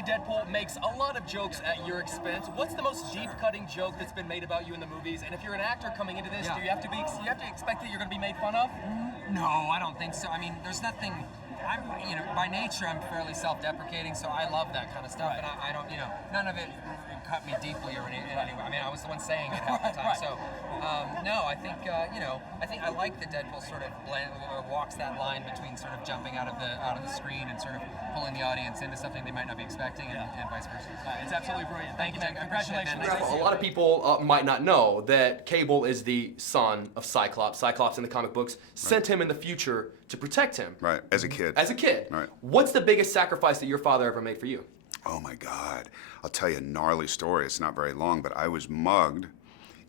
obviously Deadpool makes a lot of jokes at your expense. What's the most deep-cutting joke that's been made about you in the movies? And if you're an actor coming into this, do you have to expect that you're going to be made fun of? No, I don't think so. I mean, there's nothing. By nature, I'm fairly self-deprecating, so I love that kind of stuff, and I don't, none of it cut me deeply or in any way. I mean, I was the one saying it half the time. So, no, I think, I like that Deadpool sort of walks that line between sort of jumping out of the screen and sort of pulling the audience into something they might not be expecting, and vice versa. It's absolutely brilliant. Thank you, man. Congratulations. A lot of people might not know that Cable is the son of Cyclops. Cyclops in the comic books sent him in the future to protect him. Right, as a kid. As a kid. Right. What's the biggest sacrifice that your father ever made for you? Oh my God. I'll tell you a gnarly story. It's not very long, but I was mugged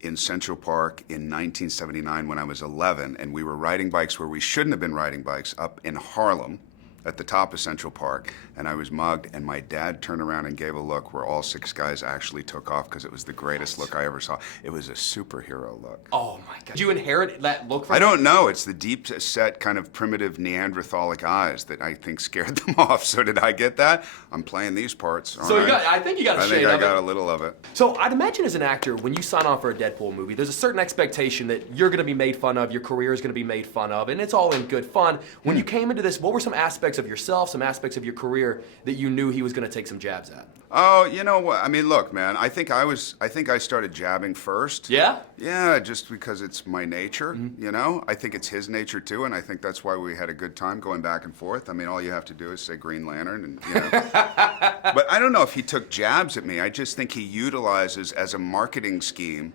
in Central Park in 1979 when I was 11, and we were riding bikes where we shouldn't have been riding bikes up in Harlem at the top of Central Park, and I was mugged, and my dad turned around and gave a look where all 6 guys actually took off because it was the greatest look I ever saw. It was a superhero look. Oh my God. Did you inherit that look from I don't know. It's the deep set kind of primitive Neanderthalic eyes that I think scared them off. So did I get that? I'm playing these parts. So I think you got a shade of it. I think I got a little of it. So I'd imagine as an actor, when you sign on for a Deadpool movie, there's a certain expectation that you're going to be made fun of, your career is going to be made fun of, and it's all in good fun. When you came into this, what were some aspects of yourself, some aspects of your career that you knew he was going to take some jabs at? Oh, you know what? I mean, look, man. I think I started jabbing first. Yeah? Yeah, just because it's my nature. You know. I think it's his nature too, and I think that's why we had a good time going back and forth. I mean, all you have to do is say Green Lantern, and you know. But I don't know if he took jabs at me. I just think he utilizes, as a marketing scheme,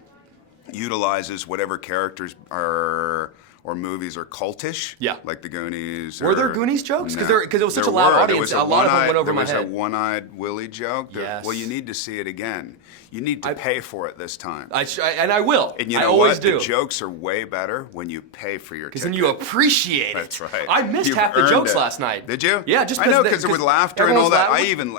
utilizes whatever characters are. Or movies are cultish, like the Goonies. Were there Goonies jokes? Because it was such a loud audience, a lot of them went over my head. There was a one-eyed Willie joke. Yes. Well, you need to see it again. You need to pay for it this time. And I will. And you know I always what? do. The jokes are way better when you pay for your ticket. Because then you appreciate it. That's right. I missed half the jokes last night. Did you? Yeah, just I know, because there was laughter and all that. I even,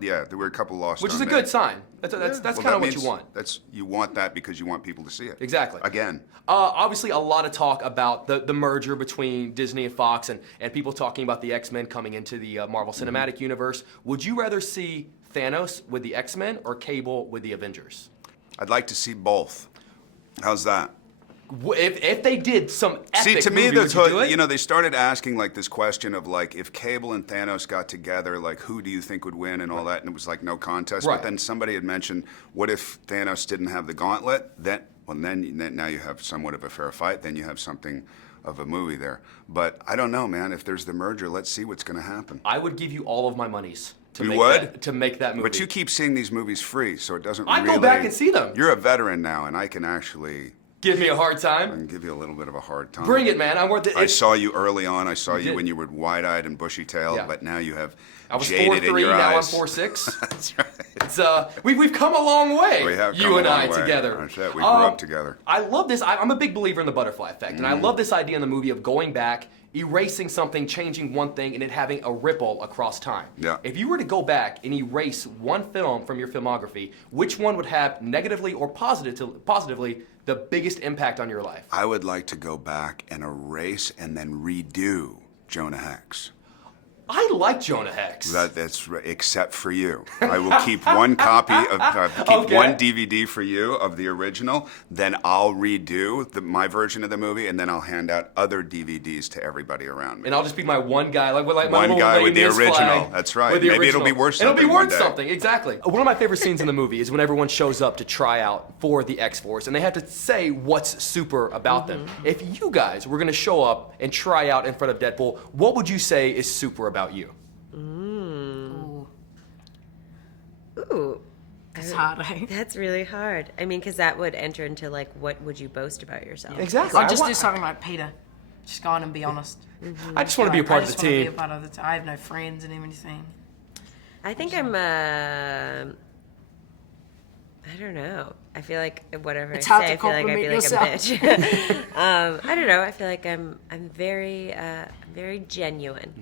there were a couple lost. Which is a good sign. That's kind of what you want. You want that because you want people to see it. Exactly. Again. Obviously, a lot of talk about the merger between Disney and Fox, and people talking about the X-Men coming into the Marvel Cinematic Universe. Would you rather see Thanos with the X-Men or Cable with the Avengers? I'd like to see both. How's that? If they did some epic to me, movie, they started asking like this question of like, if Cable and Thanos got together, like who do you think would win and all that, and it was like no contest. Right. But then somebody had mentioned, what if Thanos didn't have the gauntlet? Then now you have somewhat of a fair fight. Then you have something of a movie there. But I don't know, man. If there's the merger, let's see what's going to happen. I would give you all of my monies. To make that movie. But you keep seeing these movies free, so it doesn't I go back and see them. You're a veteran now, and I can actually... Give me a hard time? I can give you a little bit of a hard time. Bring it, man. I saw you early on. I saw you when you were wide-eyed and bushy-tailed, but now you have I jaded was 4'3", in your now eyes. I'm 4'6". That's right. It's, we've come a long way, we have you and I together. That's it. We grew up together. I love this. I'm a big believer in the butterfly effect, and I love this idea in the movie of going back, erasing something, changing one thing, and it having a ripple across time. Yeah. If you were to go back and erase one film from your filmography, which one would have negatively or positively the biggest impact on your life? I would like to go back and erase and then redo Jonah Hex. I like Jonah Hex. That's except for you. I will keep one copy of one DVD for you of the original. Then I'll redo my version of the movie, and then I'll hand out other DVDs to everybody around me. And I'll just be my one guy, like my one little guy with the Les Mis original. flag. That's right. Maybe Maybe it'll be worth something. It'll be worth something. Exactly. One of my favorite scenes in the movie is when everyone shows up to try out for the X-Force, and they have to say what's super about them. If you guys were going to show up and try out in front of Deadpool, what would you say is super about you? Ooh. It's hard, eh? That's really hard. I mean, because that would enter into, like, what would you boast about yourself? Exactly. I'll just do something like Peter. Just go on and be honest. I just want to be a part of the team. I have no friends and everything. I think I'm, I don't know. I feel like whatever It's I hard say, to I feel like a yourself. bitch. I don't know. I feel like I'm very, very genuine.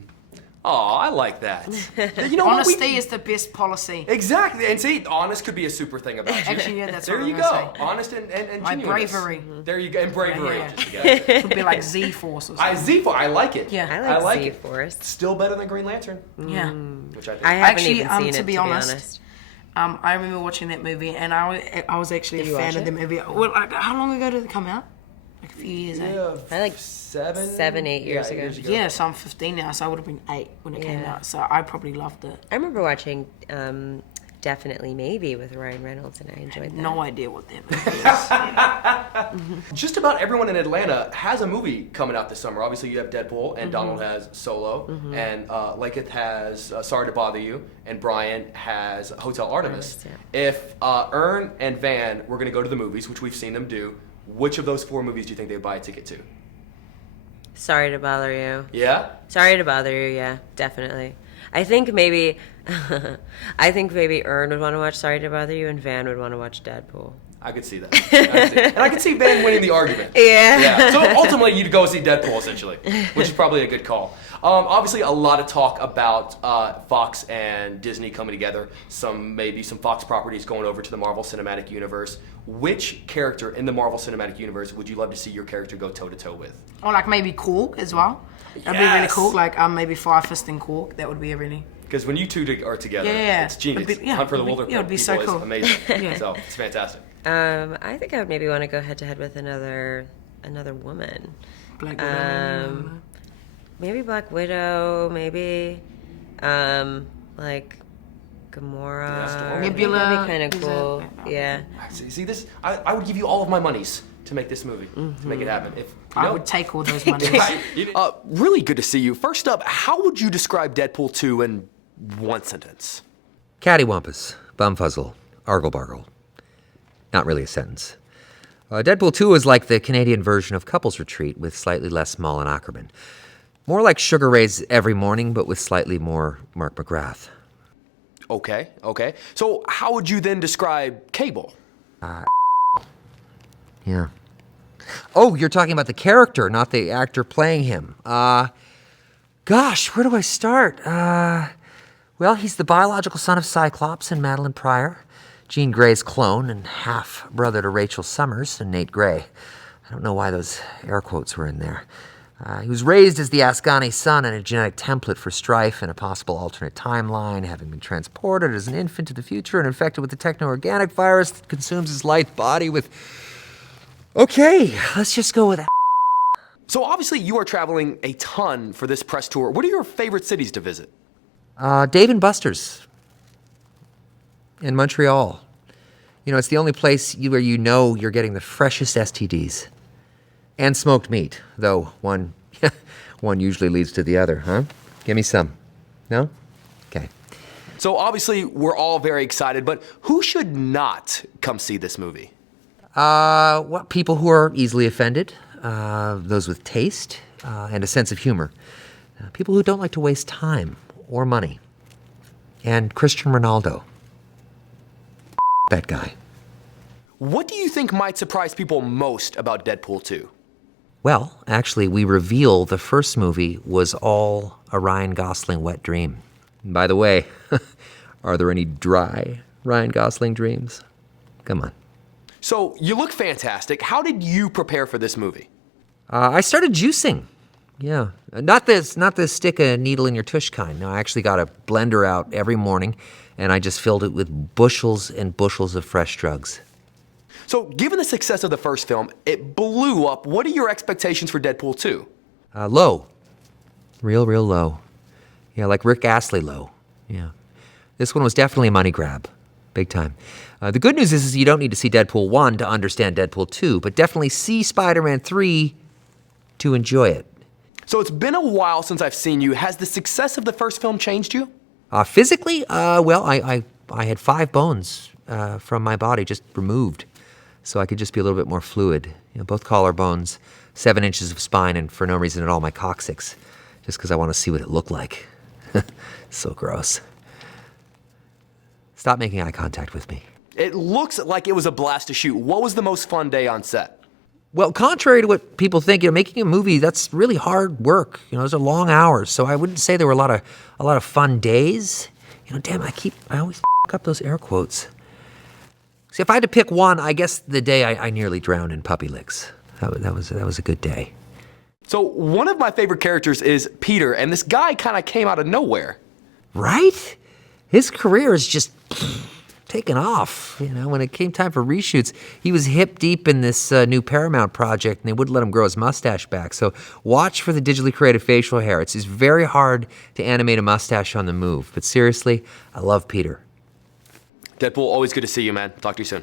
Oh, I like that. You know what? Honesty is the best policy. Exactly. And see, honest could be a super thing about you. Actually, yeah, that's there what you I'm go. gonna say. Honest and My genuineness. bravery. There you go. And bravery. Yeah. Just together. It could be like Z-Force or something. Z4, I like it. Yeah. I like it. Z-Force. Still better than Green Lantern. Yeah. Which I think. I haven't Actually, even seen to it, be to be honest, honest. I remember watching that movie, and I was actually Did a you fan watch of the it? movie. Well, like, how long ago did it come out? Like a few years, eh? I like 7, 8 years ago. Yeah, so I'm 15 now, so I would have been 8 when it came Yeah. out. So I probably loved it. I remember watching Definitely Maybe with Ryan Reynolds, and I enjoyed that. No idea what that movie is. Just about everyone in Atlanta has a movie coming out this summer. Obviously, you have Deadpool, and Donald has Solo, and Laketh has Sorry to Bother You, and Brian has Hotel Artemis. Artemis, If Ern and Van were going to go to the movies, which we've seen them do, which of those 4 movies do you think they'd buy a ticket to? Sorry to Bother You. Yeah? Sorry to Bother You, yeah, definitely. I think maybe Ern would want to watch Sorry to Bother You, and Van would want to watch Deadpool. I could see that. And I could see Van winning the argument. Yeah. So ultimately, you'd go see Deadpool, essentially, which is probably a good call. Obviously, a lot of talk about Fox and Disney coming together. Maybe some Fox properties going over to the Marvel Cinematic Universe. Which character in the Marvel Cinematic Universe would you love to see your character go toe-to-toe with? Or like maybe Cork as well. That'd be really Yes. cool. Like maybe Fire Fist and Cork. That would be a really... Because when you two are together, Yeah. it's genius. It'd be- yeah, Hunt for the it'd be- Wilder yeah, it'd be so People cool. is amazing. Yeah. So it's fantastic. I think I would maybe want to go head-to-head with another woman. Black Widow. Maybe Black Widow, maybe like Gamora. Yeah, Storm. I think Nebula. That'd be kind of Is cool. that- Yeah. See this? I would give you all of my monies to make this movie, to make it happen. If you I know- would take all those monies. Really good to see you. First up, how would you describe Deadpool 2 in one sentence? Cattywampus, bumfuzzle, argle-bargle. Not really a sentence. Deadpool 2 is like the Canadian version of Couples Retreat with slightly less Mullen Ackerman. More like Sugar Ray's Every Morning, but with slightly more Mark McGrath. Okay. So how would you then describe Cable? Yeah. Oh, you're talking about the character, not the actor playing him. Gosh, where do I start? Well, he's the biological son of Cyclops and Madeline Pryor, Jean Grey's clone and half-brother to Rachel Summers and Nate Grey. I don't know why those air quotes were in there. He was raised as the Ascani son and a genetic template for strife in a possible alternate timeline, having been transported as an infant to the future and infected with the techno-organic virus that consumes his lithe body with... Okay, let's just go with that. So obviously you are traveling a ton for this press tour. What are your favorite cities to visit? Dave & Buster's in Montreal. You know, it's the only place where you know you're getting the freshest STDs. And smoked meat, though one usually leads to the other, huh? Give me some. No? Okay. So obviously we're all very excited, but who should not come see this movie? Well, people who are easily offended, those with taste and a sense of humor, people who don't like to waste time or money, and Cristiano Ronaldo. That guy. What do you think might surprise people most about Deadpool 2? Well, actually, we reveal the first movie was all a Ryan Gosling wet dream. And by the way, are there any dry Ryan Gosling dreams? Come on. So you look fantastic. How did you prepare for this movie? I started juicing. Yeah. Not this stick a needle in your tush kind. No, I actually got a blender out every morning, and I just filled it with bushels and bushels of fresh drugs. So given the success of the first film, it blew up. What are your expectations for Deadpool 2? Low. Real low. Yeah, like Rick Astley low. Yeah. This one was definitely a money grab. Big time. The good news is you don't need to see Deadpool 1 to understand Deadpool 2, but definitely see Spider-Man 3 to enjoy it. So it's been a while since I've seen you. Has the success of the first film changed you? Physically, well, I had 5 bones from my body just removed, so I could just be a little bit more fluid. You know, both collarbones, 7 inches of spine, and for no reason at all, my coccyx, just because I want to see what it looked like. So gross. Stop making eye contact with me. It looks like it was a blast to shoot. What was the most fun day on set? Well, contrary to what people think, making a movie, that's really hard work. Those are long hours. So I wouldn't say there were a lot of fun days. Damn, I always up those air quotes. See, if I had to pick one, I guess the day I nearly drowned in puppy licks. That was a good day. So one of my favorite characters is Peter, and this guy kind of came out of nowhere. Right? His career is just taken off. When it came time for reshoots, he was hip deep in this new Paramount project, and they wouldn't let him grow his mustache back. So watch for the digitally created facial hair. It's very hard to animate a mustache on the move. But seriously, I love Peter. Deadpool, always good to see you, man. Talk to you soon.